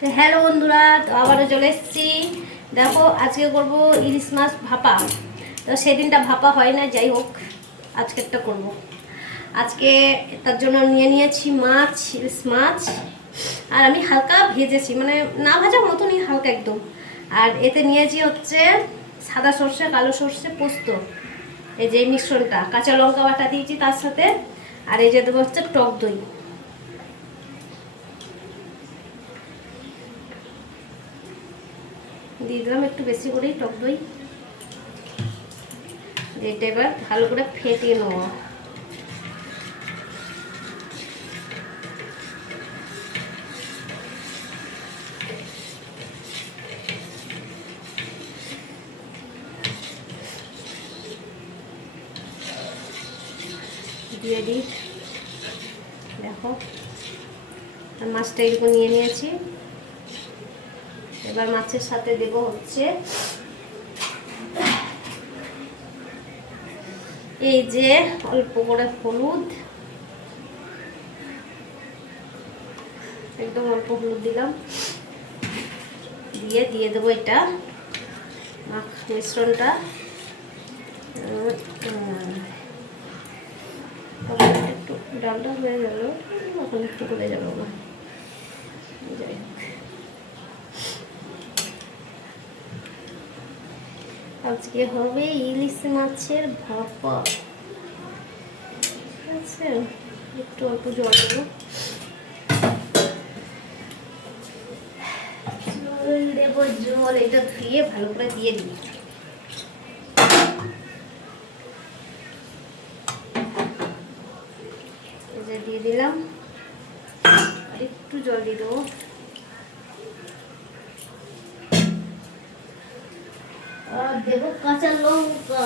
তো হ্যালো বন্ধুরা, তো আবারও চলে এসেছি। দেখো আজকে করব ইলিশ মাছ ভাপা। তো সেদিনটা ভাপা হয় না, যাই হোক আজকেরটা করব। আজকে তার জন্য নিয়ে নিয়েছি মাছ, ইলিশ মাছ। আর আমি হালকা ভেজেছি, মানে না ভাজার মতনই, হালকা একদম। আর এতে নিয়েছি হচ্ছে সাদা সর্ষে, কালো সর্ষে, পোস্ত, এই যে মিশ্রণটা, কাঁচা লঙ্কা বাটা দিয়েছি তার সাথে। আর এই যে দেবো হচ্ছে টক দই। দিয়ে দিলাম একটু বেশি করেই টক দই। এটা এবার ভালো করে ফেটিয়ে নেব। দিয়ে দিই, দেখো মাছটা এরকম নিয়ে নিয়েছি। এবার মাছের সাথে দেব হচ্ছে এই যে অল্প করে হলুদ, একদম অল্প হলুদ দিলাম। দিয়ে দেবো এটা মিশ্রণটা। একটু ডালটা হয়ে গেল, এখন একটু করে যাবো না, যাই হোক। আজকে হবে ইলিশ মাছের ভাপা, ঠিক আছে। একটু অল্প জল দেবো, জল এটা দিয়ে ভালো করে দিয়ে দিই। দিয়ে দিলাম, আর একটু জল দিয়ে দেবো। আর দেবো কাঁচা লঙ্কা।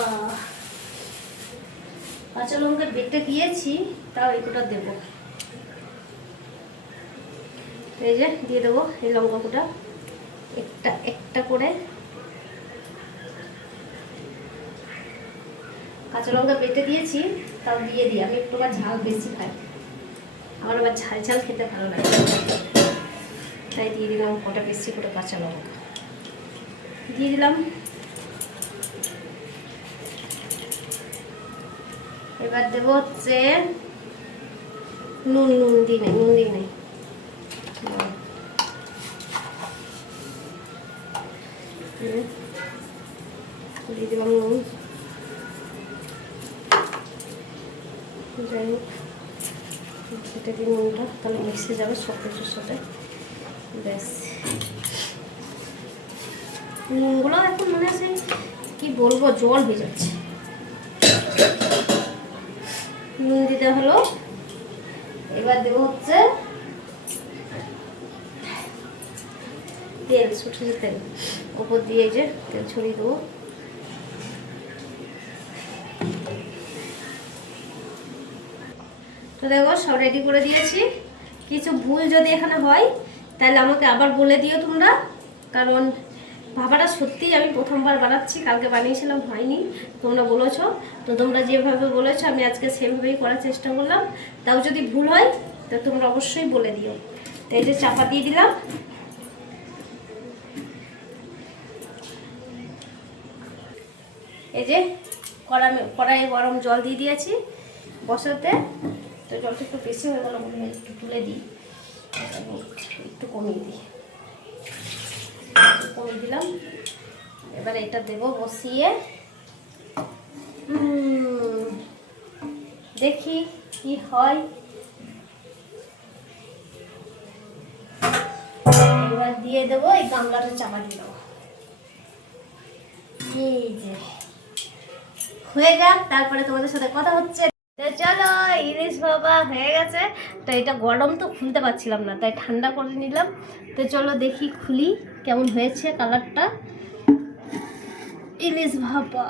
কাঁচা লঙ্কা বেটে দিয়েছি, তাও এগুলো দেবো। এই যে দিয়ে দেবো এই লঙ্কা গুঁড়া একটা একটা করে। কাঁচা লঙ্কা বেটে দিয়েছি, তাও দিয়ে দিই। আমি একটু আবার ঝাল বেশি খাই, আমার আবার ঝাল ঝাল খেতে ভালো লাগে, তাই দিয়ে দিলাম কটা বেশি করে কাঁচা লঙ্কা দিয়ে দিলাম। এবার দেবো হচ্ছে নুন। নুন দিই নাই দিয়ে দিলাম নুন। যাই হোক, সেটা দিয়ে নুনটা তাহলে মিশে যাবে সব কিছুর সাথে। ব্যাস, নুনগুলো এখন মনে আছে কি বলবো, জল হয়ে যাচ্ছে। নুন দিতে হলো। এবার দেবো হচ্ছে তেল, সরষের তেল ওপর দিয়ে, এই যে তেল ছড়িয়ে দেবো। তো দেখো সব রেডি করে দিয়েছি। কিছু ভুল যদি এখানে হয় তাহলে আমাকে আবার বলে দিও তোমরা, কারণ ভাবাটা সত্যিই আমি প্রথমবার বানাচ্ছি, কালকে বানিয়েছিলাম হয়নি, তোমরা বলেছো। তো তোমরা যেভাবে বলেছো আমি আজকে সেভাবেই করার চেষ্টা করলাম। তাও যদি ভুল হয় তো তোমরা অবশ্যই বলে দিও। তো এই যে চাপা দিয়ে দিলাম। এই যে কড়াইয়ে গরম জল দিয়ে দিয়েছি বসাতে। তো জলটা একটু বেশি হয়ে গেল, মনে হয় একটু তুলে দিই, একটু কমিয়ে দিলাম। এবার এটা দেবো বসিয়ে, দেখি কি হয়। এবার দিয়ে দেবো এই গামলাটা, চাপা দিয়ে দেবো। এই যে হয়ে যাক, তারপরে তোমাদের সাথে কথা হচ্ছে। তো চলো, ইলিশ ভাপা হয়ে গেছে। তো এটা গরম তো খুলতে পারছিলাম না, তাই ঠান্ডা করে নিলাম। তো চলো দেখি খুলি কেমন হয়েছে কালারটা। ইলিশ ভাপা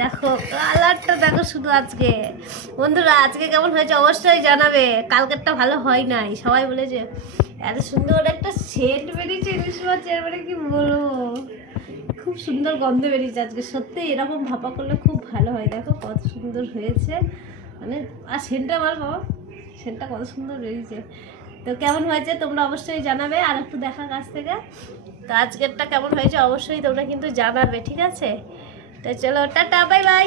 দেখো, কালারটা দেখো শুধু। আজকে বন্ধুরা, আজকে কেমন হয়েছে অবশ্যই জানাবে। কালকেরটা ভালো হয় নাই, সবাই বলেছে এত সুন্দর একটা সেন্ট বেরিয়েছে ইলিশ মাছ, এবারে কি বলবো, খুব সুন্দর গন্ধ বেরিয়েছে আজকে। সত্যি এরকম ভাপা করলে খুব ভালো হয়। দেখো কত সুন্দর হয়েছে, মানে আর সেন্টটা আমার বাবা, সেন্টটা কত সুন্দর বেরিয়েছে। তো কেমন হয়েছে তোমরা অবশ্যই জানাবে, আর একটু দেখা কাছ থেকে। তো আজকেরটা কেমন হয়েছে অবশ্যই তোমরা কিন্তু জানাবে, ঠিক আছে? তো চলো টাটা, বাই বাই।